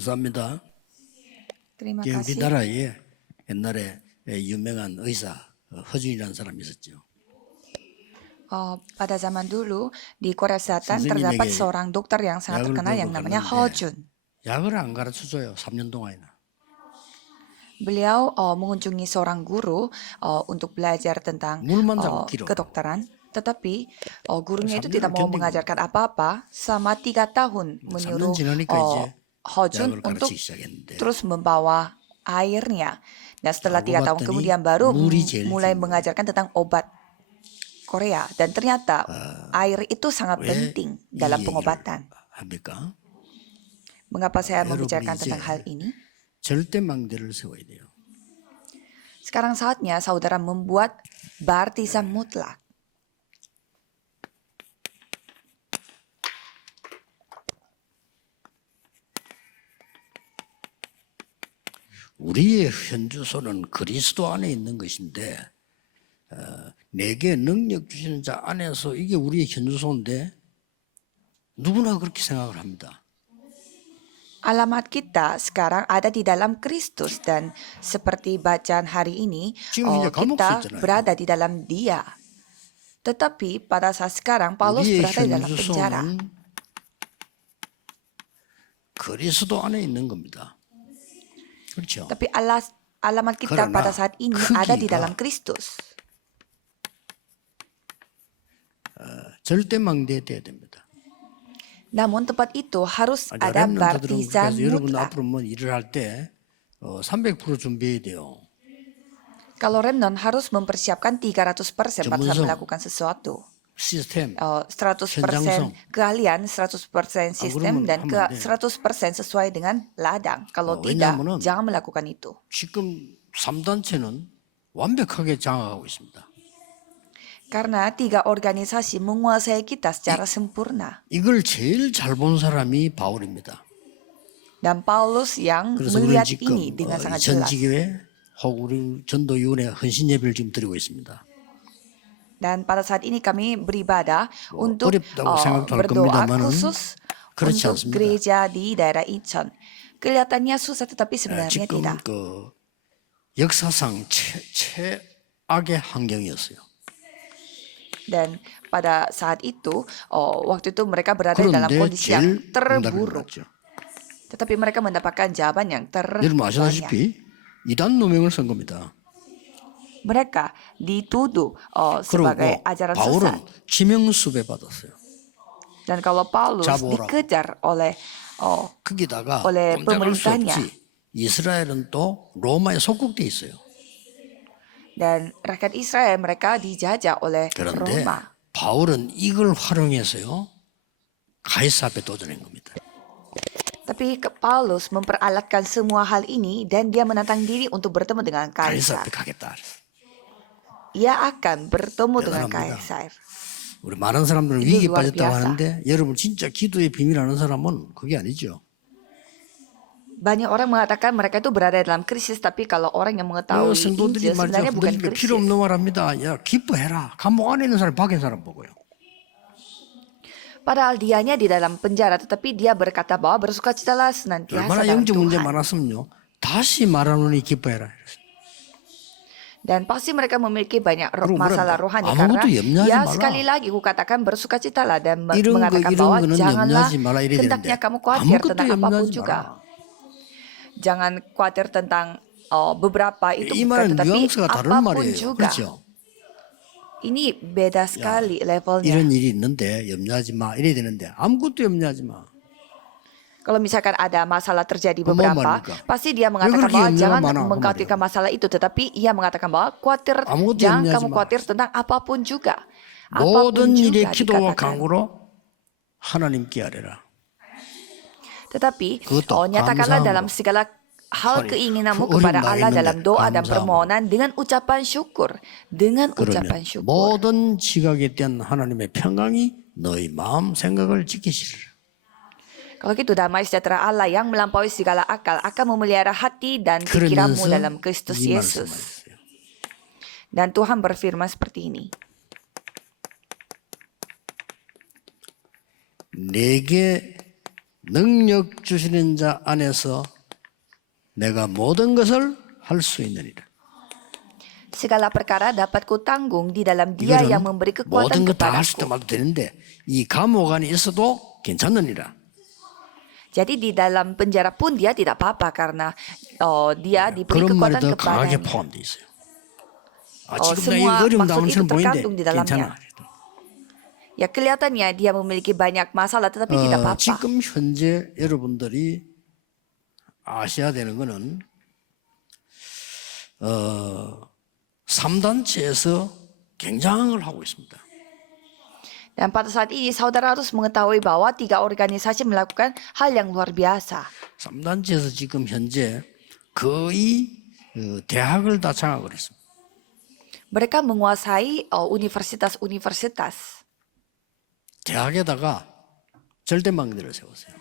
감사합니다. Terima 예, kasih. 우리나라에 옛날에 유명한 의사 허준이라는 사람이 있었죠. Pada zaman dulu di Korea Selatan 선생님에게 terdapat seorang dokter yang sangat 약을 terkenal yang 배우러 namanya 갔는데 Ho Jun. 약을 안 가르쳐줘요. 3년 동안이나. Beliau mengunjungi seorang guru untuk belajar tentang 물만 자꾸 길어. kedokteran, tetapi gurunya itu 3년을 tidak mau 견딘 mengajarkan apa-apa selama 3 tahun 3년 menyuruh 지나니까 이제 Ho Jun 약을 untuk 가르치기 시작했는데 terus membawa airnya. Dan setelah 알고 3 tahun 봤더니 kemudian baru 물이 제일 mulai 중요해. mengajarkan tentang obat Korea. Dan ternyata air itu sangat 왜 penting 이 dalam 얘기를 pengobatan. 합니까? Mengapa saya 여러분이 membicarakan 이제 tentang hal ini? 절대망대를 세워야 돼요. Sekarang saatnya saudara membuat baptisan mutlak. 우리의 현주소는 그리스도 안에 있는 것인데 내게 능력 주시는 자 안에서 이게 우리의 현주소인데 누구나 그렇게 생각을 합니다. Alamat kita sekarang ada di dalam Kristus dan seperti bacaan hari ini 지금 이제 감옥에 kita 있잖아요. berada di dalam Dia. Tetapi pada saat sekarang Paulus 우리의 berada di dalam penjara. 현주소는 그리스도 안에 있는 겁니다. 그렇죠? Tapi alamat kita 그러나 pada saat ini ada di 크기가 dalam Kristus. 절대망대에 돼야 됩니다. Namun tempat itu harus 자, ada 렘넌트들은 baptisan 그래서 여러분 mutlak. 앞으로 뭐 일을 할 때 300% 준비해야 돼요. Kalau remnon harus mempersiapkan 300% pada saat 전문성. melakukan sesuatu. 시스템, 100% 현장성. keahlian, 100% sistem, 그러면 dan 하면 안 돼. 100% sesuai dengan ladang. Kalau tidak, 왜냐하면은 jangan melakukan itu. 지금 3단체는 완벽하게 장악하고 있습니다. Karena 3 organisasi menguasai kita secara sempurna. 이걸 제일 잘 본 사람이 바울입니다. Dan Paulus yang 그래서 우리는 melihat 지금 ini dengan sangat 이 jelas. 전지교회 혹 우리 전도위원회 헌신 예배를 지금 드리고 있습니다. Dan pada saat ini kami beribadah 뭐 untuk 어렵다고 생각도 할 berdoa 겁니다만은 khusus 그렇지 untuk 않습니다. gereja di daerah Incheon. Kelihatannya susah tetapi sebenarnya 지금 tidak. 그 역사상 최악의 환경이었어요. Dan pada saat itu, waktu itu mereka berada dalam 그런데 kondisi yang 제일 응답을 terburuk. 받았죠. Tetapi mereka mendapatkan jawaban yang 여러분 terbanyak. 아시다시피 이단 노명을 쓴 겁니다. Mereka dituduh 그리고 sebagai ajaran sesat. 바울은 지명수배 받았어요. Dan kalau Paulus 잡아오라고. dikejar oleh 거기다가 oleh 꼼짝할 수 pemerintahnya. 없이 이스라엘은 또 로마에 속국돼 있어요. Dan rakyat Israel mereka dijajah oleh 그런데 Roma. 바울은 이걸 활용해서요 가이사 앞에 도전한 겁니다. Tapi Paulus memperalatkan semua hal ini dan dia menantang diri untuk bertemu dengan 가이사 Kaisar. 앞에 가겠다. Ia akan bertemu dengan 대단합니다. Kaisar. 우리 많은 사람들은 이게 위기 luar 빠졌다고 biasa. 하는데 여러분 진짜 기도의 비밀 아는 사람은 그게 아니죠. Banyak orang mengatakan mereka itu berada dalam krisis, tapi kalau orang yang mengetahui 성도들이 Injil 말이죠. sebenarnya bukan 너희가 필요 krisis. 없는 말합니다. 야 기뻐해라. 감옥 안에 있는 사람 밖에 있는 사람 보고요. Padahal dianya di dalam penjara, tetapi dia berkata bahwa bersukacitalah senantiasa 얼마나 dalam 영적 문제 Tuhan. 많았으면요. 다시 말하노니 기뻐해라. Dan pasti mereka memiliki banyak 그리고 masalah 뭐랍니까? rohani 아무것도 karena 염려하지 ya 말라. sekali lagi kukatakan bersukacitalah dan 이런 mengatakan 이런 bahwa 거는 janganlah 염려하지 말라 이래야 hendaknya 되는데 kamu khawatir 아무것도 tentang apapun 염려하지 juga. 마라. Jangan khawatir tentang beberapa itu 이 bukan, 말은 tetapi 뉘앙스가 다른 apapun 말이에요. juga. 그렇죠? Ini beda sekali levelnya. 이런 일이 있는데 염려하지 마. 이래야 되는데 아무것도 염려하지 마. Kalau misalkan ada masalah terjadi Apa beberapa, 말입니까? pasti dia 왜 mengatakan 그렇게 bahwa 염려가 jangan 많아? 그 mengkhawatirkan 말이야. masalah itu, tetapi ia mengatakan bahwa 아무것도 jangan 염려하지 kamu 마. khawatir tentang apapun juga. Apapun 모든 일에 juga 기도와 dikatakan. 간구로 하나님께 아뢰라. Tetapi 그것도 nyatakanlah 감사함으로. dalam segala hal 아니, keinginanmu 그 kepada 어려움 Allah 당했는데 dalam doa dan 감사함으로. permohonan dengan ucapan syukur. Dengan ucapan 그러면 syukur. 모든 지각에 대한 하나님의 평강이 너희 마음 생각을 지키시리라. Kalau gitu damai sejahtera Allah yang melampaui segala akal akan memelihara hati dan pikiranmu 그러면서 dalam Kristus 이 Yesus. 말씀하셨어요. Dan Tuhan berfirman seperti ini. 내게 능력 주시는 자 안에서 내가 모든 것을 할 수 있느니라. Segala perkara dapat kutanggung di dalam Dia yang 이거는 memberi 모든 kekuatan 것 다 할 수 kepadaku. 있다 말도 되는데 이 감옥 안에 있어도 괜찮느니라. Jadi di dalam penjara pun dia tidak apa-apa karena dia diberi 그런 말이 kekuatan 더 강하게 kepadanya. 포함되어 있어요. 지금 나 semua 이거 어려움 maksud 당하는 itu 것처럼 보이는데 terkandung di dalamnya. 괜찮아. Ya kelihatannya dia memiliki banyak masalah tetapi tidak apa-apa. 지금 현재 여러분들이 아셔야 되는 거는 3단체에서 경쟁을 하고 있습니다. Dan pada saat ini saudara harus mengetahui bahwa 3 organisasi melakukan hal yang luar biasa. 3단체에서 지금 현재 거의 대학을 다 장악을 했습니다. Mereka menguasai universitas-universitas. 대학에다가 절대망대를 세웠어요.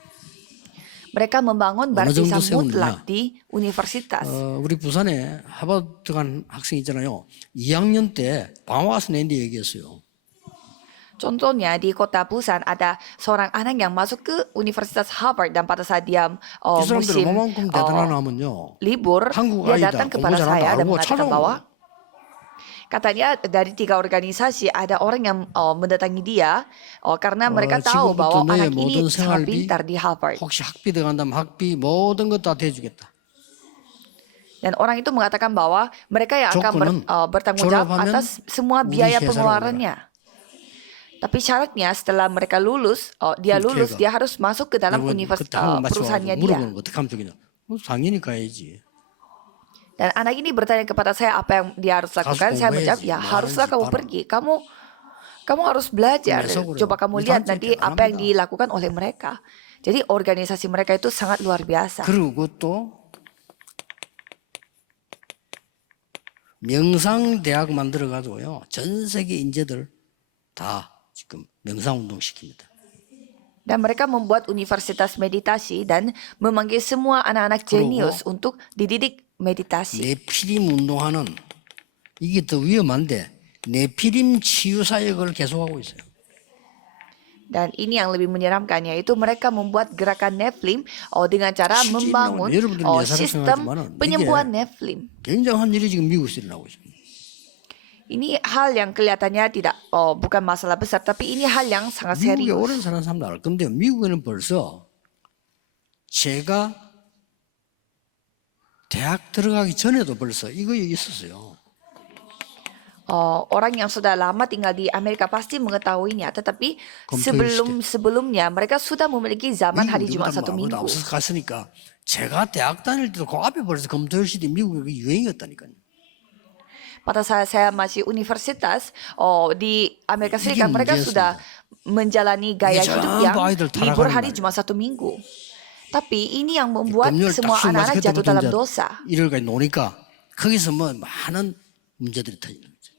Mereka membangun 어느 정도 barisan 세웠느냐? mutlak di universitas. 우리 부산에 하버드 간 학생 있잖아요. 2학년 때 방학 와서 내는데 얘기했어요. Contohnya di kota Busan ada seorang anak yang masuk ke Universitas Harvard dan pada saat dia 이 사람들 musim 뭐만큼 대단하나 하면요. libur 한국 dia 아이다, datang 공부 kepada 잘한다 saya dan 하고 mengatakan 찾아온 bahwa 거예요. katanya dari 3 organisasi ada orang yang mendatangi dia karena mereka tahu bahwa 지금부터 내 anak ini 모든 sangat 생활비 pintar di Harvard. 혹시 학비 들어간다면 학비 모든 것 다 대주겠다. Dan orang itu mengatakan bahwa mereka yang akan 조건은 bertanggung jawab 졸업하면 atas semua 우리 biaya 회사로 pengeluarannya. Tapi syaratnya setelah mereka lulus, dia lulus, 걔가 dia harus masuk ke dalam 그때 universitas 한국 마치 perusahaannya 와서 dia. 물어보는 거 어떻게 하면 좋겠냐. 당연히 가야지. Dan anak ini bertanya kepada saya apa yang dia harus lakukan. Saya menjawab, ya haruslah kamu pergi. Kamu harus belajar. Coba kamu lihat nanti apa yang dilakukan oleh mereka. Jadi organisasi mereka itu sangat luar biasa. 그리고 또 명상대학 만들어가지고요. 전 세계 인재들 다 지금 명상운동 시킵니다. Dan mereka membuat universitas meditasi dan memanggil semua anak-anak jenius untuk dididik meditasi. 내피림 운동하는 이게 더 위험한데 내피림 치유 사역을 계속하고 있어요. Dan ini yang lebih menyeramkan yaitu mereka membuat gerakan Nephilim dengan cara membangun sistem penyembuhan Nephilim. 굉장한 일이 지금 미국에서 일어나고 있습니다. Ini hal yang kelihatannya tidak bukan masalah besar tapi ini hal yang sangat 미국에 serius. 오래 사는 사람도 알 건데요. 미국에는 벌써 제가 대학 들어가기 전에도 벌써 이거 있었어요. Orang yang sudah lama tinggal di Amerika pasti mengetahuinya, tetapi 검토일 sebelumnya mereka sudah memiliki zaman hari Jumat 1 minggu. 앞서서 갔으니까 제가 대학 다닐 때도 그 앞에 벌써 검토일 시대 미국에 그 유행이었다니까요. Pada saat saya masih universitas di Amerika Serikat, mereka sudah menjalani gaya hidup yang libur hari Jumat 1 minggu. Tapi ini yang membuat semua anak-anak jatuh dalam dosa. 일요일까지 노니까 거기서 뭐 많은 문제들이 터지는 거죠.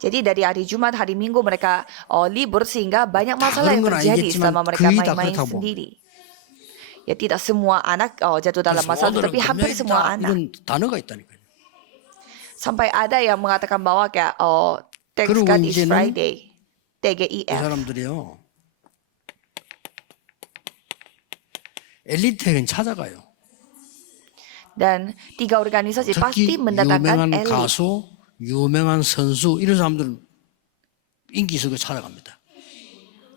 Jadi dari hari Jumat, hari Minggu mereka libur sehingga banyak masalah yang terjadi selama mereka main-main sendiri. Ya tidak semua anak jatuh dalam masalah, tapi hampir semua anak. 이런 단어가 있다니까요. Sampai ada yang mengatakan bahwa kayak Thanks 그리고 God is 이제는 Friday, 이 TGIF. 사람들이요. 엘리트에겐 찾아가요. Dan 3 organisasi pasti 특히 mendatangkan 유명한 elit. 가수, 유명한 선수 이런 사람들은 인기 있어서 찾아갑니다.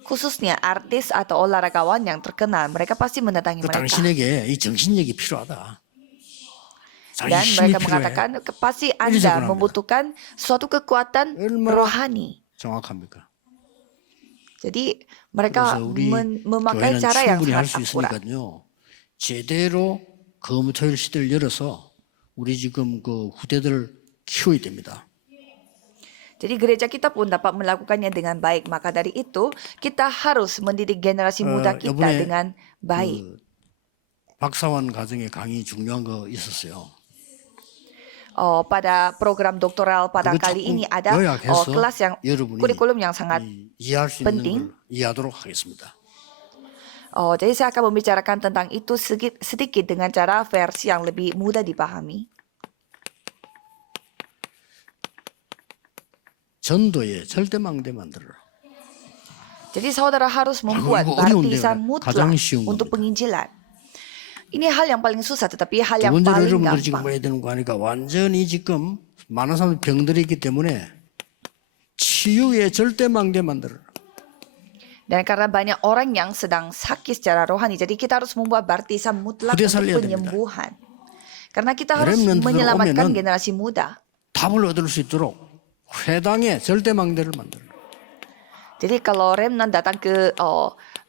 Khususnya artis atau olahragawan yang terkenal, mereka pasti mendatangi 그 mereka. 당신에게 이 정신력이 필요하다. Dan mereka mengatakan pasti Anda membutuhkan suatu kekuatan rohani. 정확합니까? Jadi mereka 그래서 우리 memakai 교회는 cara yang 충분히 할 수 sangat akurat. 있으니까요. 제대로 검토일 시대를 열어서 우리 지금 그 후대들을 키워야 됩니다. Jadi gereja kita pun dapat melakukannya dengan baik. Maka dari itu kita harus mendidik generasi muda kita 이번에 dengan baik. 박사원 과정에 강의 중요한 거 있었어요. Pada program doktoral pada 그거 kali 조금 ini ada 요약해서 kelas yang 여러분이 kurikulum yang sangat 이해할 수 있는 penting. 걸 이해하도록 하겠습니다. jadi saya akan membicarakan tentang itu sedikit dengan cara versi yang lebih mudah dipahami. 전도에 절대망대 만들어라. Jadi saudara harus membuat 이거 어려운데요. baptisan 가장 mutlak 쉬운 untuk 겁니다. penginjilan. Ini hal yang paling susah tetapi hal 두 yang 번째로 paling 여러분들이 지금 gampang. 해야 되는 거 하니까 완전히 지금 많은 사람들 병들이 있기 때문에 치유의 절대망대 만들어라. Dan karena banyak orang yang sedang sakit secara rohani, jadi kita harus membuat baptisan mutlak 후대 untuk 살려야 됩니다. penyembuhan. Karena kita harus 렘넌트들 menyelamatkan 오면은 generasi muda. 답을 얻을 수 있도록 회당의 절대망대를 만들어. Jadi kalau remnant datang ke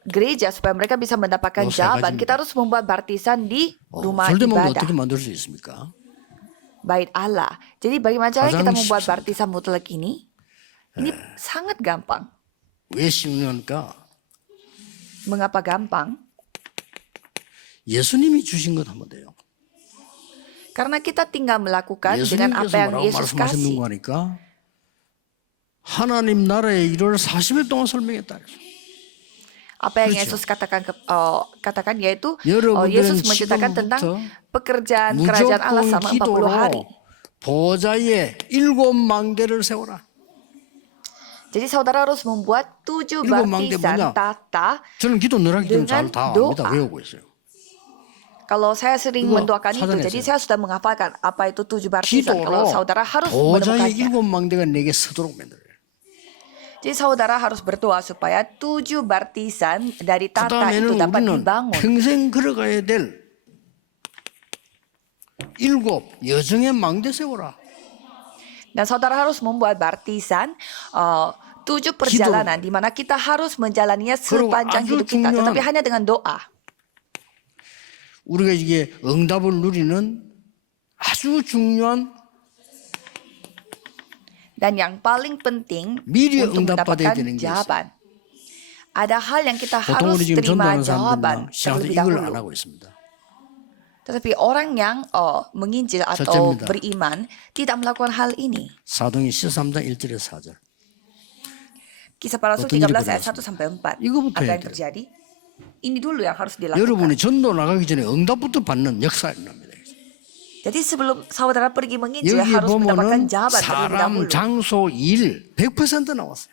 gereja supaya mereka bisa mendapatkan saya jawaban, 가집니다. kita harus membuat baptisan di rumah 절대망대 ibadah, 어떻게 만들 수 있습니까? bait Allah. Jadi bagaimana cara 가장 kita membuat 쉽습니다. baptisan mutlak ini? Ini sangat gampang. 왜 쉬우냐니까 Mengapa gampang? 예수님이 주신 것 하면 돼요. Karena kita tinggal melakukan dengan apa 예수님께서 yang 뭐라고 Yesus 말씀하셨는 kasih. 거니까 하나님 나라의 일을 40일 동안 설명했다. Apa yang 그렇죠. Yesus katakan yaitu 여러분들은 Yesus menceritakan 지금부터 tentang pekerjaan kerajaan Allah 무조건 selama 40 hari. 기도로 보좌에 7망대를 세워라. Jadi saudara harus membuat 7 일곱 망대 baptisan 뭐냐? tata. 저는 기도 늘 하기 때문에 dengan 잘다 doa. 압니다. 외우고 있어요. Kalau saya sering 이거 mendoakan itu, 찾아냈어요. jadi saya sudah menghafalkan apa itu 7 baptisan. Kalau 기도로 saudara harus 보좌의 menemukannya. 7망대가 내게 서도록 만들어요. Jadi saudara harus berdoa supaya 7 baptisan dari 그 tata itu 다음에는 dapat 우리는 dibangun. 평생 걸어가야 될 7 여정의 망대 세워라. Dan saudara harus membuat baptisan 7 perjalanan di mana kita harus menjalaninya sepanjang 아주 hidup kita, 중요한- tetapi hanya dengan doa. 우리가 이게 응답을 누리는 아주 중요한 Dan yang paling penting 미리 untuk 응답받아야 mendapatkan 되는 게 있어요. jawaban. Ada hal yang kita 보통 harus 우리 지금 terima 전도하는 jawaban 사람들은 시작부터 terlebih 이걸 안 dahulu. 하고 있습니다. Tetapi orang yang menginjil atau 첫째입니다. beriman tidak melakukan hal ini. 사도행전 13장 1절에서 4절. Kisah para Rasul 어떤 일이 13 ayat 벌어졌습니까? 1 sampai 4. 이거부터 Apa 해야 yang 돼요. terjadi? Ini dulu yang harus dilakukan. 여러분이 전도 나가기 전에 응답부터 받는 역사가 일어납니다. Jadi sebelum saudara pergi menginjil 여기 harus mendapatkan 보면은 jawaban terlebih 사람, dahulu. 장소, 일 100% 나왔어요.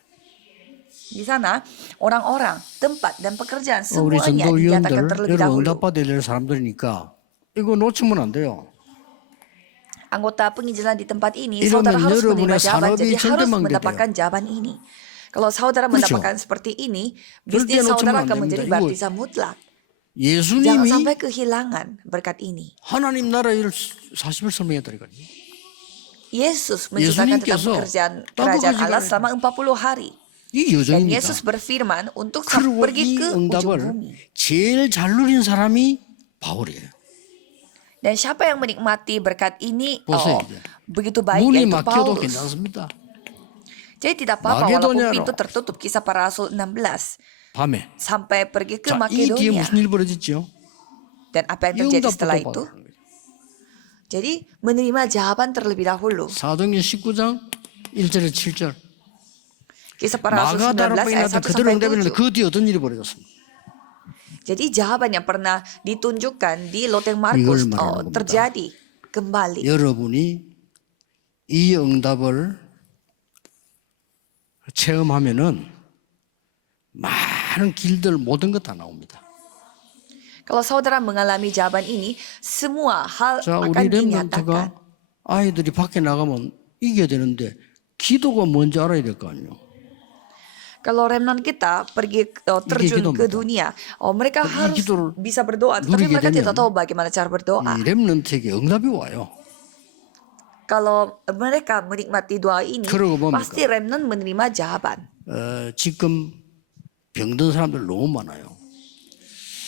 Di sana orang-orang, tempat dan pekerjaan 우리 semuanya dinyatakan 전도위원들 terlebih 여러분 dahulu. 응답받아야 될 사람들이니까 이거 놓치면 안 돼요. Anggota penginjilan di tempat ini, 이러면 saudara harus 여러분의 menerima jawaban, 산업이 jadi harus 절대망대돼요. mendapatkan jawaban ini. Kalau saudara 그렇죠. mendapatkan seperti ini, 절대 bisnis 놓치면 saudara 안 akan 됩니다. menjadi 이거 baptisan mutlak. Jangan 예수님이 sampai kehilangan berkat ini. 하나님 나라 일을 40일 설명했다니까요. Yesus menceritakan tentang 예수님께서 pekerjaan 따로 kerajaan 가시가는 Allah selama 40 hari. 이 Dan 여정입니다. Yesus berfirman untuk 그리고 pergi 이 ke ujung 응답을 bumi. 제일 잘 누린 사람이 바울이에요. Dan siapa yang menikmati berkat ini 보세요. begitu baik 문이 yaitu 막혀도 Paulus. 괜찮습니다. Jadi tidak apa-apa walaupun 마게도냐로. pintu tertutup. Kisah para Rasul 16 밤에. sampai pergi ke 자, 이 뒤에 Makedonia. 무슨 일 벌어졌죠? Dan apa yang 이 terjadi setelah 응답부터 itu? 받는 거예요. Jadi menerima jawaban terlebih dahulu. 사도행전 19장 1절에 7절. Kisah para Rasul 마가다로 19 ayat 빼놨다 1 그대로 sampai 응답했는데 7. 그 뒤에 어떤 일이 벌어졌습니까? Jadi jawaban yang pernah ditunjukkan di Loteng Markus 이걸 말하는 겁니다. terjadi kembali. 여러분이 이 응답을 체험하면은 많은 길들 모든 것 다 나옵니다. Kalau saudara mengalami jawaban ini, semua hal 자, akan 우리 dinyatakan. 렘넌트가 아이들이 밖에 나가면 이겨야 되는데 기도가 뭔지 알아야 될 거 아니에요. Kalau remnant kita pergi terjun ke 기도입니다. dunia, mereka 이 harus 기도를 bisa berdoa, tetapi 누리게 mereka tidak 되면 tahu bagaimana cara berdoa. 이 렘넌트에게 응답이 와요. Kalau mereka menikmati doa ini, 그러고 뭡니까? pasti remnant menerima jawaban. 지금 병든 사람들 너무 많아요.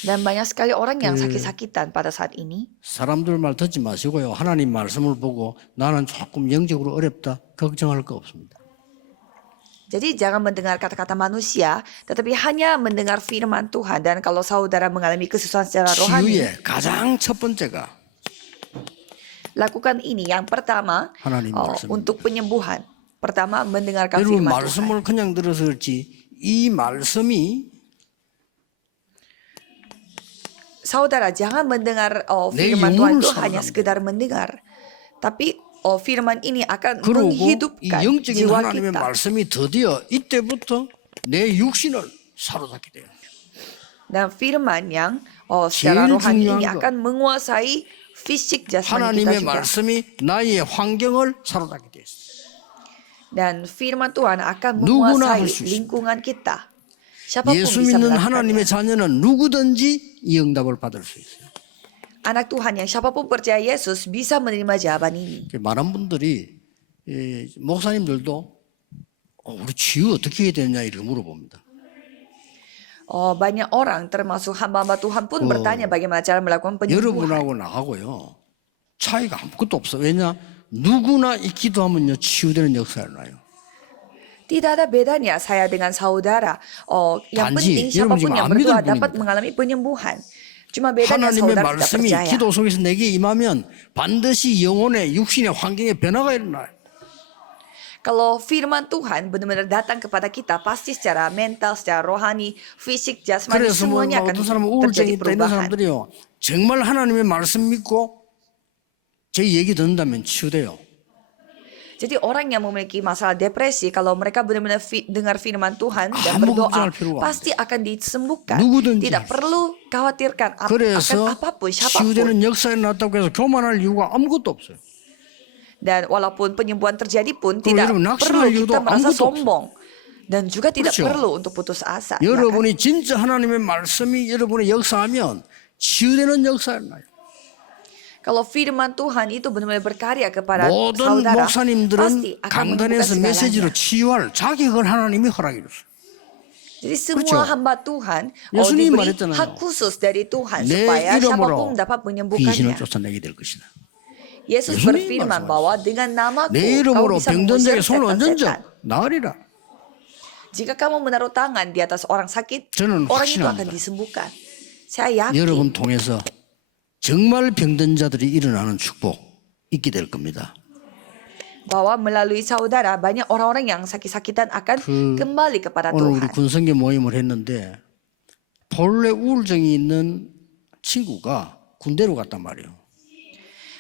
Dan banyak sekali orang yang sakit-sakitan pada saat ini. 사람들 말 듣지 마시고요. 하나님 말씀을 보고 나는 조금 영적으로 어렵다. 걱정할 거 없습니다. Jadi jangan mendengar kata-kata manusia, tetapi hanya mendengar firman Tuhan. Dan kalau saudara mengalami kesusahan secara rohani, 치유의 가장 첫 번째가 lakukan ini. Yang pertama, 하나님 말씀입니다. untuk penyembuhan. Pertama, mendengarkan 여러분 firman Tuhan. 말씀을 그냥 들어서 그렇지 이 말씀이 Saudara, jangan mendengar 내 firman Tuhan itu 영혼을 hanya 살아납니다. sekedar mendengar. Tapi firman ini akan 그러고 이 menghidupkan 영적인 jiwa 하나님의 kita. 말씀이 드디어 이때부터 내 육신을 사로잡게 돼요. Dan firman yang secara 제일 rohani ini 중요한 거. akan menguasai fisik jasmani kita 하나님의 juga. 말씀이 나의 환경을 사로잡게 돼 있어요. Dan firman Tuhan akan 누구나 menguasai 할수 있습니다. lingkungan kita. Siapapun 예수 bisa 믿는 하나님의 melakukannya. 자녀는 누구든지 이 응답을 받을 수 있어요. Anak Tuhan yang siapapun percaya Yesus bisa menerima jawaban ini. 많은 분들이 목사님들도 우리 치유 어떻게 해야 되냐 이렇게 물어봅니다. Banyak orang termasuk hamba-hamba Tuhan pun bertanya bagaimana cara melakukan penyembuhan. 여러분하고 나하고요 차이가 아무것도 없어. 왜냐 누구나 이 기도하면요 치유되는 역사가 나요. Tidak ada bedanya saya dengan saudara. Yang 단지 penting 여러분 siapapun 지금 yang 안 믿을 berdoa dapat 뿐입니다. mengalami penyembuhan. Cuma bedanya 하나님의 saudara tidak 말씀이 percaya. 기도 속에서 내게 임하면 반드시 영혼의 육신의 환경에 변화가 일어나요. Kalau firman Tuhan benar-benar datang kepada kita, pasti secara mental, secara rohani, fisik, jasmani, 그래서 뭐 semuanya akan 어떤 사람은 우울증이 terjadi 있다 이런 perubahan. 사람들이요 정말 하나님의 말씀 믿고 제 얘기 듣는다면 치유돼요. Jadi orang yang memiliki masalah depresi, kalau mereka benar-benar dengar firman Tuhan dan 아무 berdoa, 걱정할 필요가 pasti akan disembuhkan. 누구든지 Tidak perlu khawatirkan akan 그래서 apapun, siapapun. 치유되는 역사에 나왔다고 해서 교만할 이유가 아무것도 없어요. Dan walaupun penyembuhan terjadi pun 그리고 tidak 여러분, perlu 낙심할 이유도 kita merasa 아무것도 sombong. Dan juga tidak 그렇죠. perlu untuk putus asa. Ya kan? 여러분이 진짜 하나님의 말씀이 여러분의 역사하면 치유되는 역사가 나요. Kalau firman Tuhan itu benar-benar berkarya kepada 모든 saudara, 목사님들은 pasti akan menemukan 강단에서 메시지로 segalanya. 치유할 자격을 하나님이 허락해 줬어요. Jadi semua 그렇죠. hamba Tuhan 예수님이 diberi 말했잖아요. hak khusus dari Tuhan 내 supaya 이름으로 siapapun dapat 귀신을 menyembuhkannya. 쫓아내게 될 것이다. Yesus 예수님이 berfirman 말씀하셨어요. bahwa dengan namaku 내 kau 이름으로 bisa 병든 mengusir 자에게 손을 얹은 setan-setan. 자 나으리라. Jika kamu menaruh tangan di atas orang sakit, 저는 orang itu akan 확신합니다. disembuhkan. Saya yakin 여러분 통해서 정말 병든 자들이 일어나는 축복 있게 될 겁니다. bahwa melalui saudara banyak orang-orang yang sakit-sakitan akan kembali kepada 오늘 우리 Tuhan. 군성교 모임을 했는데 본래 우울증이 있는 친구가 군대로 갔단 말이에요.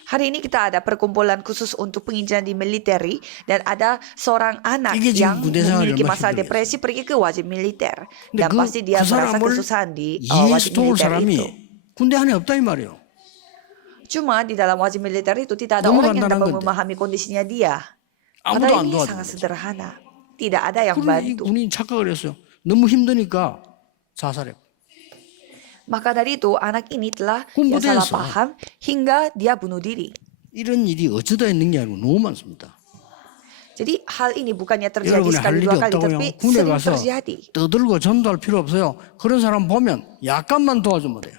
Hari ini kita ada perkumpulan khusus untuk penginjilan di militeri dan ada seorang anak 이게 지금 yang 군대 생활이 memiliki 얼마나 masalah 힘들겠어요. depresi pergi ke wajib militer 근데 dan pasti dia 그 merasa 사람을 kesusahan di 예수 wajib 도울 militer 사람이 itu. 군대 안에 없다 이 말이에요. Cuma di dalam wajib militer itu tidak ada 너무 orang yang 간단한 dapat 건데. memahami kondisinya dia. 아무도 Padahal 안 ini 도와주는 sangat 거죠. sederhana. Tidak ada yang 그런데 이 bantu. 군인 착각을 했어요. 너무 힘드니까 자살했고. Maka dari itu anak ini telah Kumpulan salah so. paham hingga dia bunuh diri. 이런 일이 어쩌다 있는 게 아니고 너무 많습니다. Jadi hal ini bukannya terjadi 여러분이 할 sekali 일이 dua kali 없다고요. tapi 군에 sering 가서 terjadi. 떠들고 전도할 필요 없어요. 그런 사람 보면 약간만 도와주면 돼요.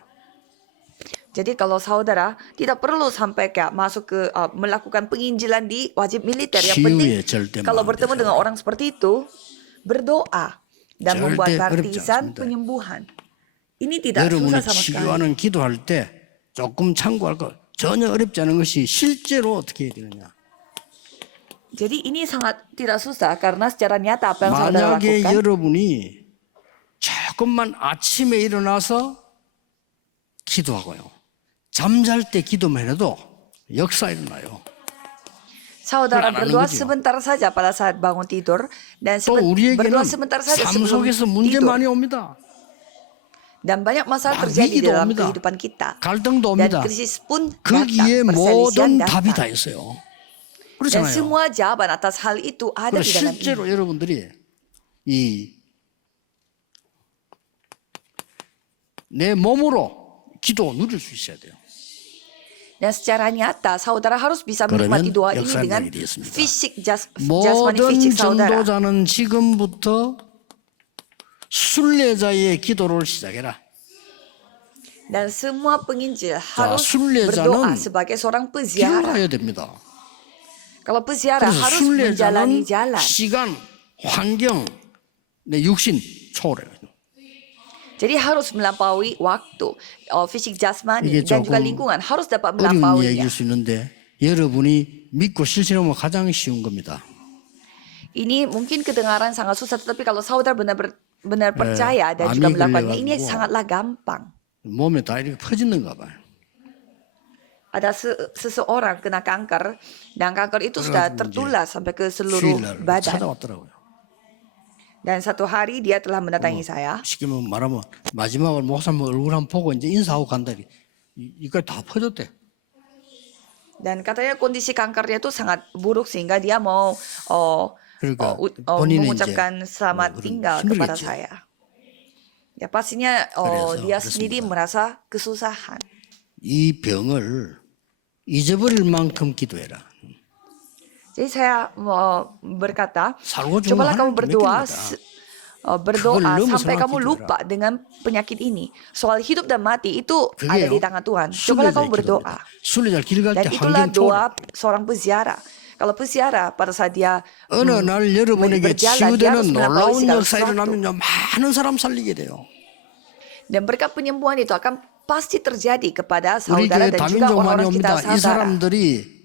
Jadi kalau saudara tidak perlu sampai kayak masuk ke melakukan penginjilan di wajib militer. Yang penting 치유에 절대 kalau 마음 bertemu 되세요. dengan orang seperti itu berdoa dan 절대 membuat 어렵지 baptisan 않습니다. penyembuhan. Ini tidak 여러분이 susah sama sekali. 치유하는 기도할 때 조금 참고할 거 전혀 어렵지 않은 것이 실제로 어떻게 해야 되느냐. Jadi ini sangat tidak susah karena secara nyata apa yang saudara 만약에 lakukan. 여러분이 조금만 아침에 일어나서 기도하고요. 잠잘 때 기도만 해도 역사 일어나요. Saudara 그걸 안 하는 berdoa 거죠. sebentar saja pada saat bangun tidur dan 또 우리에게는 berdoa sebentar saja 삶 sebelum 속에서 문제 tidur. 많이 옵니다. Dan banyak masalah 막 terjadi 위기도 dalam 옵니다. kehidupan kita. 갈등도 Dan 옵니다. krisis pun 거기에 datang, perselisihan 모든 답이 다 datang. 있어요. Dan 그렇잖아요. semua jawaban atas hal itu ada 그리고 di dalam ini. 실제로 여러분들이 내 몸으로 기도 누릴 수 있어야 돼요. Dan secara nyata saudara harus bisa 그러면 menikmati doa ini 역사의 dengan 능력이 되겠습니다. fisik jasmani 모든 fisik saudara. 전도자는 지금부터 순례자의 기도를 시작해라. Dan semua penginjil harus 순례자는 berdoa sebagai seorang 길을 peziarah. 가야 됩니다. Kalau peziarah 그래서 harus menjalani 순례자는 jalan. 시간, 환경, 내 육신 초월해요. Jadi harus melampaui waktu, fisik jasmani 이게 dan juga 조금 lingkungan harus dapat 어려운 melampauinya. 이야기일 수 있는데 여러분이 믿고 실천하면 가장 쉬운 겁니다. Ini mungkin kedengaran sangat susah, tetapi kalau saudara benar-benar percaya dan juga 암이 melakukannya, ini 걸려가지고 sangatlah gampang. 몸에 다 이렇게 퍼지는가 봐요. Ada seseorang kena kanker dan kanker itu sudah 그래가지고 tertular sampai ke 주일날 seluruh badan. 찾아왔더라고요. Dan satu hari dia telah mendatangi saya. 쉽게 말하면 마지막으로 목사님 얼굴 한번 보고 이제 인사하고 간다. 이거 다 퍼졌대. Dan katanya kondisi kankernya itu sangat buruk sehingga dia mau 그러니까 본인은 mengucapkan selamat 그런 tinggal kepada 힘들겠죠. saya. Ya pastinya dia sendiri merasa kesusahan. 이 병을 잊어버릴 만큼 기도해라. Jadi saya berkata, 살고 죽는 cobalah kamu 하나님께 berdoa, 맡깁니다. berdoa 그걸 너무 sampai kamu 생각하지 lupa dengan penyakit ini. Soal hidup dan mati itu ada di tangan Tuhan. Cobalah kamu 순례자의 berdoa. 기도입니다. 순례자 길 갈 Dan 때 itulah 환경 doa 초월. seorang peziarah. Kalau peziarah pada saat dia 어느 날 여러분에게 berjalan, dia harus 치유되는 melampaui 놀라운 segala 역사 sesuatu. 일어나면요 많은 사람 살리게 돼요. Dan berkat penyembuhan itu akan pasti terjadi kepada 우리 saudara 교회 dan juga 다민족 많이 orang-orang kita 옵니다. 이 saudara. 사람들이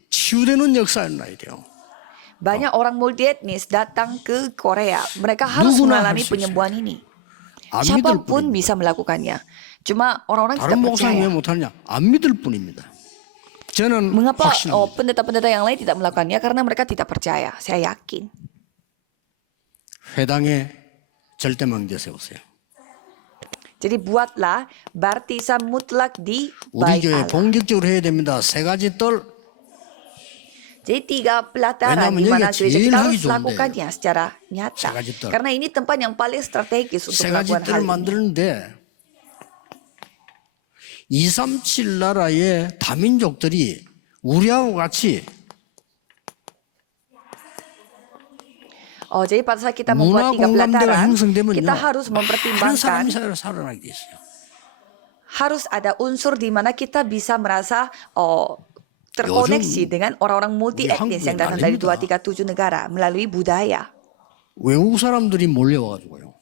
치유되는 역사 일어나야 돼요. Banyak orang multietnis datang ke Korea. Mereka harus 누구나 mengalami 할수 penyembuhan ini. 안 믿을 Siapapun 뿐입니다. bisa melakukannya. Cuma orang-orang tidak 다른 목사님 왜 percaya. 못하느냐? 안 믿을 뿐입니다. 저는 Mengapa 확신합니다. pendeta-pendeta yang lain tidak melakukannya? Karena mereka tidak percaya. Saya yakin. 회당에 절대망대 세우세요. Jadi buatlah baptisan mutlak di 우리 bait 교회 Allah. 본격적으로 해야 됩니다. 세 가지 뜰. Jadi 3 pelataran 왜냐하면 di mana 여기가 gereja 제일 kita 하기 harus 좋은데. lakukannya secara nyata. 세 가지 뜰. Karena ini tempat yang paling strategis untuk 세 가지 melakukan hal 뜰을 ini. 만드는데 237 나라의 다민족들이 우리하고 같이 Jadi pada saat kita 문화 membuat 3 공감대가 pelataran, 형성되면요 kita harus 많은 mempertimbangkan 사람이 살아나게 돼 있어요. harus ada unsur di mana kita bisa merasa terkoneksi 요즘 dengan orang-orang multi etnis 우리 yang datang 한국에 dari 난립니다. 237 negara melalui budaya. 외국 사람들이 몰려와가지고요.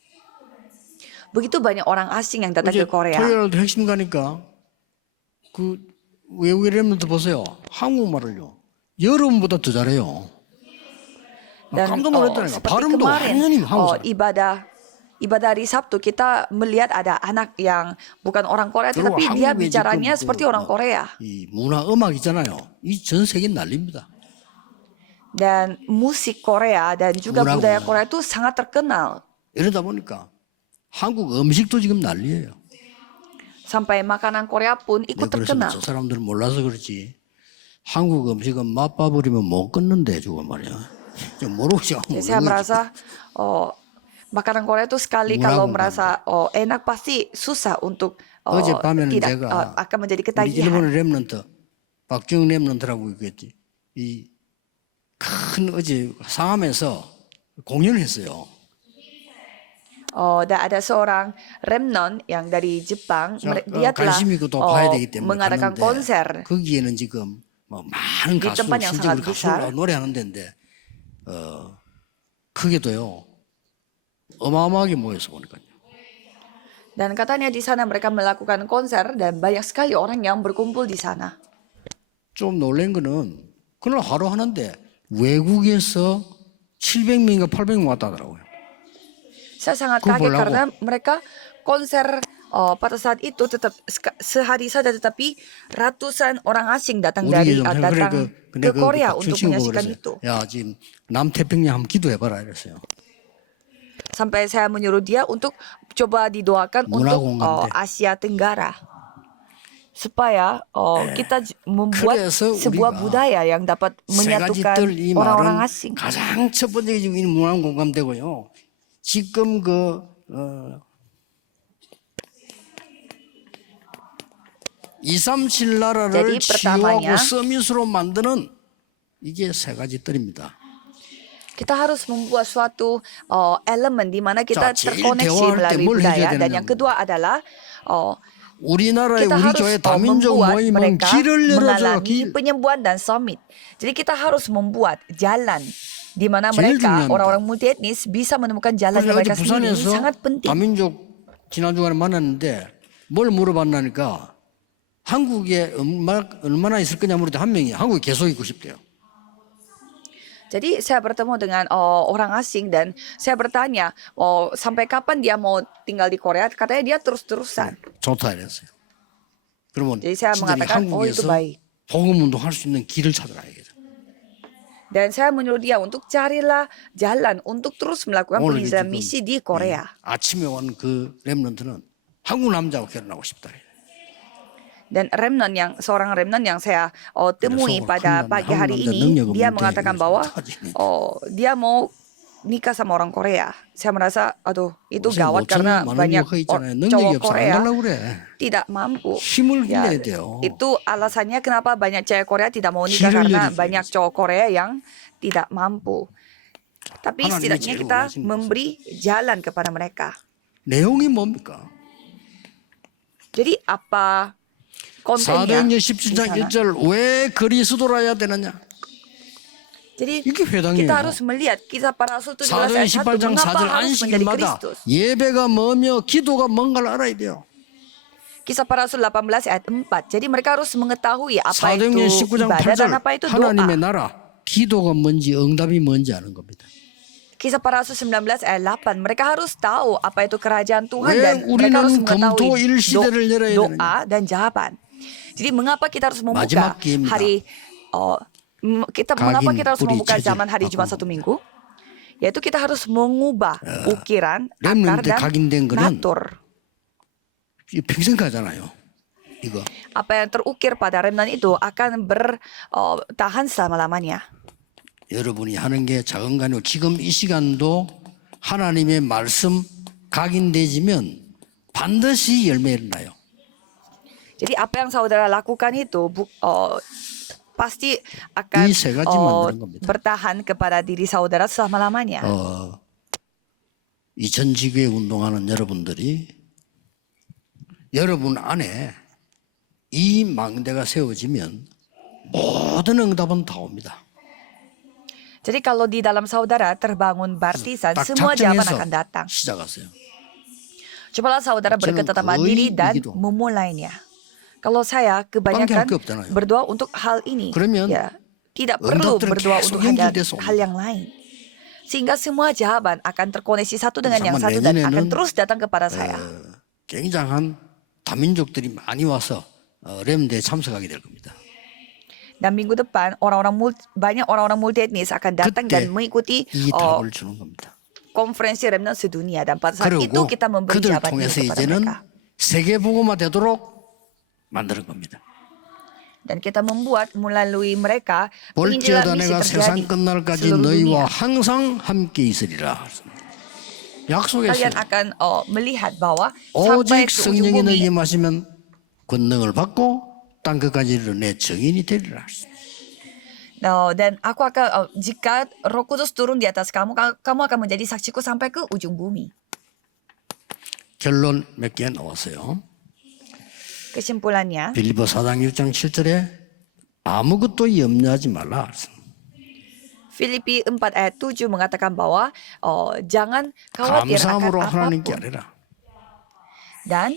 Begitu banyak orang asing yang datang 어제 ke Korea. 토요일 핵심 가니까 그 외국 랩런트 보세요. 한국말을요. 여러분보다 더 잘해요. Dan 깜짝 놀랐다니까. seperti 발음도 kemarin 완전히 한국 사람. ibadah hari Sabtu kita melihat ada anak yang bukan orang Korea 그리고 tetapi dia 한국에 bicaranya 지금 seperti orang Korea. 이 문화 음악 있잖아요. 이 전 세계 난립니다. Dan musik Korea dan juga Murah, budaya murah. Korea itu sangat terkenal. 이러다 보니까 한국 음식도 지금 난리예요. Sampai makanan Korea pun ikut 그래서 terkenal. 저 사람들은 몰라서 그렇지. 한국 음식은 맛봐버리면 못 끊는데 주고 말이야. 좀 모르죠. Jadi saya merasa makanan Korea itu sekali Murah, kalau murah. merasa enak pasti susah untuk 어젯밤에는 tidak 제가 akan menjadi 우리 ketagihan. 일본의 랩런트 박주영 랩런트라고 있겠지. 이 큰 어제 상암에서 공연을 했어요. Dan ada seorang remnon yang dari Jepang, dia telah 관심 있고 또 봐야 되기 때문에 mengadakan 갔는데 konser 거기에는 지금 뭐 많은 di 가수 tempat yang 실제 우리 sangat besar. 가수가 노래하는 데인데 그게도요 어마어마하게 모여서 보니까요. Dan katanya di sana mereka melakukan konser dan banyak sekali orang yang berkumpul di sana. 좀 놀란 거는 그날 하루 하는데 외국에서 700명인가 800명 왔다 하더라고요. Saya sangat Kok kaget bola karena mereka konser pada saat itu tetap sehari saja tetapi ratusan orang asing datang 우리 좀 datang 근데 ke Korea untuk 친구가 menyaksikan 그랬어요. itu. 야 지금 남태평양 한번 기도해봐라 이랬어요. Sampai saya menyuruh dia untuk coba didoakan 문화 untuk 공감대. Asia Tenggara. Supaya kita membuat 그래서 sebuah 우리가 budaya yang dapat 세 가지 menyatukan 뜰이 orang-orang 말은 asing. 가장 첫 번째 지금 이 문화 공감되고요. 지금 그 237 나라를 Jadi pertamanya, 치유하고 서밋으로 만드는 이게 세 가지 뜰입니다. kita harus membuat suatu elemen di mana kita 자, 제일 terkoneksi 대화할 때 melalui 뭘 해줘야 budaya. Dan 되느냐. yang kedua adalah 우리나라의 kita 우리 harus 교회 다민족 membuat 모임은 mereka 길을 열어줘. mengalami 길. penyembuhan dan summit. Jadi kita harus membuat jalan di mana 제일 mereka 중요합니다. orang-orang multietnis bisa menemukan jalan 그래서 mereka 어제 sendiri. Ini 부산에서 sangat penting. 다민족 지난 주간에 만났는데 뭘 물어봤나니까 한국에 얼마나 있을 거냐 물을 때 한 명이 한국에 계속 있고 싶대요. Jadi saya bertemu dengan orang asing dan saya bertanya sampai kapan dia mau tinggal di Korea. Katanya dia terus-terusan. 좋다 이랬어요. 그러면 Jadi saya 진짜 이 mengatakan itu 한국에서 baik. 복음 운동할 수 있는 길을 찾아가야겠죠. Dan saya menyuruh dia untuk carilah jalan untuk terus melakukan 오늘 penginjilan 지금 misi di Korea. 아침에 온 그 렘넌트는 한국 남자하고 결혼하고 싶다. Dan seorang remnant yang saya temui 그래서 pada 한국 pagi hari 남자 ini, 능력 dia 없는데 mengatakan 이거 bahwa 어떡하지? dia mau nikah sama orang Korea. Saya merasa, aduh, itu 요새 gawat 5천만 karena 원 banyak 유혹 있잖아요. 능력이 cowok 없어 안 Korea 가려고 그래. tidak mampu. 힘을 Ya, 빌려야 돼요. itu alasannya kenapa banyak cewek Korea tidak mau nikah 길을 karena 열어줘야지. banyak cowok Korea yang tidak mampu. Tapi 하나님이 setidaknya 제일 kita 원하시는 memberi jalan kepada mereka. 내용이 뭡니까? Jadi apa kontennya? 사도행전 di 17장 sana? 1절 왜 그리스도로 해야 되느냐? Jadi 이게 회당이에요. kita harus melihat kisah para rasul 17 사도행 ayat 1 18장 mengapa 4절 harus menjadi 안식일마다 Kristus. 예배가 뭐며 기도가 뭔가를 알아야 돼요. Kisah para rasul 18 ayat 4. Jadi mereka harus mengetahui apa itu 사도행전 19장 ibadah dan 8절 apa itu 하나님의 doa. 나라 기도가 뭔지 응답이 뭔지 아는 겁니다. Kisah para rasul 19 ayat 8. Mereka harus tahu apa itu kerajaan Tuhan 왜 dan mereka harus 우리는 mengetahui 금토일 시대를 열어야 doa dan jawaban. Jadi mengapa kita harus membuka 마지막 기회입니다. hari mengapa kita harus 뿌리 membuka 체질 zaman hari Jumat satu minggu? Yaitu kita harus mengubah ukiran, akar 렘넌트 dan 각인된 거는 natur. 이게 평생 가잖아요. 이거 Apa yang terukir pada remnant itu akan bertahan selama-lamanya. 여러분이 하는 게 작은 거 아니고 지금 이 시간도 하나님의 말씀 각인되지면 반드시 열매를 나요. Jadi apa yang saudara lakukan itu pasti akan 이 세 가지 만드는 겁니다. bertahan kepada diri saudara selama-lamanya. 2000지교회 운동하는 여러분들이 여러분 안에 이 망대가 세워지면 모든 응답은 다 옵니다. Jadi kalau di dalam saudara terbangun baptisan, 딱 semua jawaban 작정해서 akan datang. 시작하세요. Cobalah saudara berkata diri dan 이기도. memulainya. Kalau saya 관계할 kebanyakan 게 없잖아요. berdoa untuk hal ini, 그러면 ya tidak perlu 응답들은 berdoa 계속 untuk 연결돼서 hal yang lain. Sehingga semua jawaban akan terkoneksi satu dengan yang 아마 satu dan akan 내년에는 terus datang kepada saya. 굉장한 다민족들이 많이 와서 렘대에 참석하게 될 겁니다. Dan minggu depan banyak orang-orang multietnis akan datang 그때 dan mengikuti 이 답을 주는 겁니다. konferensi remnant sedunia dan pada saat itu 그리고 kita memberi 그들을 jawaban 통해서 itu kepada 이제는 mereka. 세계 복음화 되도록 만드는 겁니다. Dan kita membuat melalui mereka 볼지어다 penginjilan misi 내가 세상 terjadi 끝날까지 seluruh 너희와 dunia. 항상 함께 있으리라. 약속했어요. Kalian akan melihat bahwa sampai 오직 ke ujung 성령이 bumi 너희에 마시면 권능을 받고 땅 끝까지 이르러 내 증인이 되리라. dan aku akan jika Roh Kudus turun di atas kamu, kamu akan menjadi saksiku sampai ke ujung bumi. 결론 몇 개 나왔어요. Kesimpulannya, 빌립보 4장 6장 7절에 아무것도 염려하지 말라. Filipi 4 ayat 7 mengatakan bahwa jangan khawatir akan 감사함으로 하나님께 apapun. 아뢰라. Dan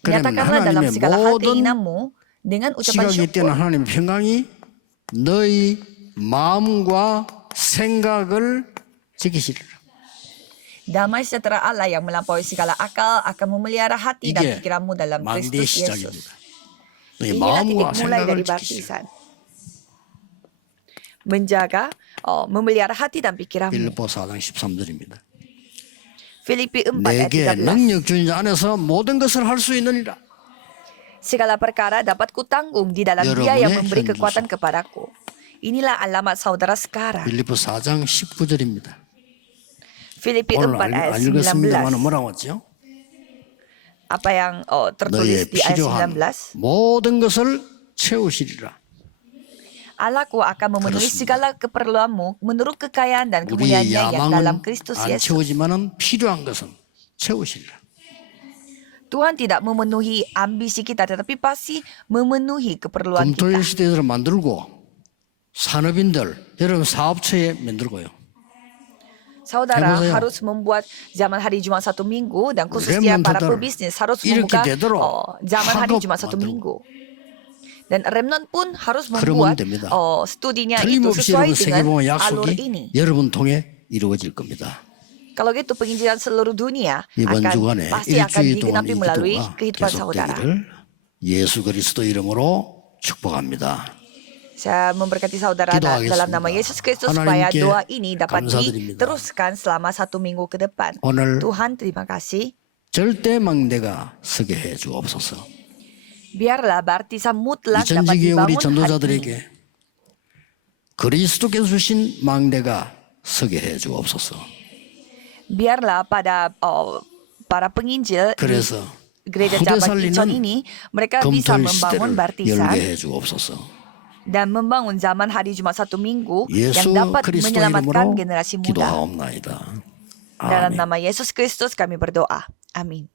그러면 nyatakanlah dalam 하나님의 segala hal 모든 keinginanmu dengan ucapan 시각이 뛰어난 syukur. 하나님의 평강이 너희 마음과 생각을 지키시리라. Damai sejahtera Allah yang melampaui segala akal akan memelihara hati dan 이게 pikiranmu dalam 망대의 Kristus Yesus. 시작입니다. 너희 Inilah 마음과 titik mulai dari 생각을 지키시라. baptisan. Menjaga, memelihara hati dan pikiranmu. 빌립보 4장 13절입니다. Filipi 4 ayat 내게 13. 능력 주인 자 안에서 모든 것을 할 수 있느니라. Segala perkara dapat kutanggung di dalam Dia yang 여러분의 memberi 현주소. kekuatan kepadaku. Inilah alamat saudara sekarang. 빌립보 4장 19절입니다. Filipi 4 오늘 ayat 안 읽었습니다만 19. 뭐라고 했죠? Apa yang tertulis 너희의 di ayat 필요한 19? 모든 것을 채우시리라. Allahku akan memenuhi 그렇습니다. segala keperluanmu menurut kekayaan dan 우리의 kemuliaannya yang dalam 야망은 Kristus 안 Yesus. 채우지만은 필요한 것은 채우시리라. Tuhan tidak memenuhi ambisi kita, tetapi pasti memenuhi keperluan 금토일 kita. 시대를 만들고 산업인들 여러분 사업체에 만들고요. Saudara 해보세요. harus membuat zaman hari Jumat satu minggu dan khususnya para 렘넌트들 pebisnis harus 이렇게 membuka 되도록 zaman hari 학업 Jumat satu 만들고. minggu. Dan remnant pun harus 그러면 membuat 됩니다. studinya itu 틀림없이 sesuai 여러분 dengan 세계복음 alur 약속이 ini. 여러분 통해 이루어질 겁니다. Kalau gitu penginjilan seluruh dunia 이번 주간에 pasti akan 일주일 동안 digenapi 이 melalui 기도가 kehidupan saudara. 계속되기를 예수 그리스도 이름으로 축복합니다. Saya memberkati saudara 기도하겠습니다. dalam nama Yesus Kristus supaya 하나님께 doa ini dapat 감사드립니다. diteruskan selama 1 minggu ke depan. 오늘 Tuhan, terima kasih. 절대 망대가 서게 해 주옵소서. Biarlah baptisan 이 mutlak dapat 전지기의 우리 dibangun hari ini. 전도자들에게 그리스도께서 주신 망대가 서게 해 주옵소서. Biarlah pada para penginjil di 그래서 gereja 후대 Jabat 살리는 Icon ini, mereka bisa 검토일 membangun 시대를 baptisan 열게 해 주옵소서. dan membangun zaman hari Jumat 1 minggu yang 예수 dapat 그리스도 menyelamatkan 이름으로 generasi muda. 기도하옵나이다. Dalam 아멘. nama Yesus Kristus kami berdoa. Amin.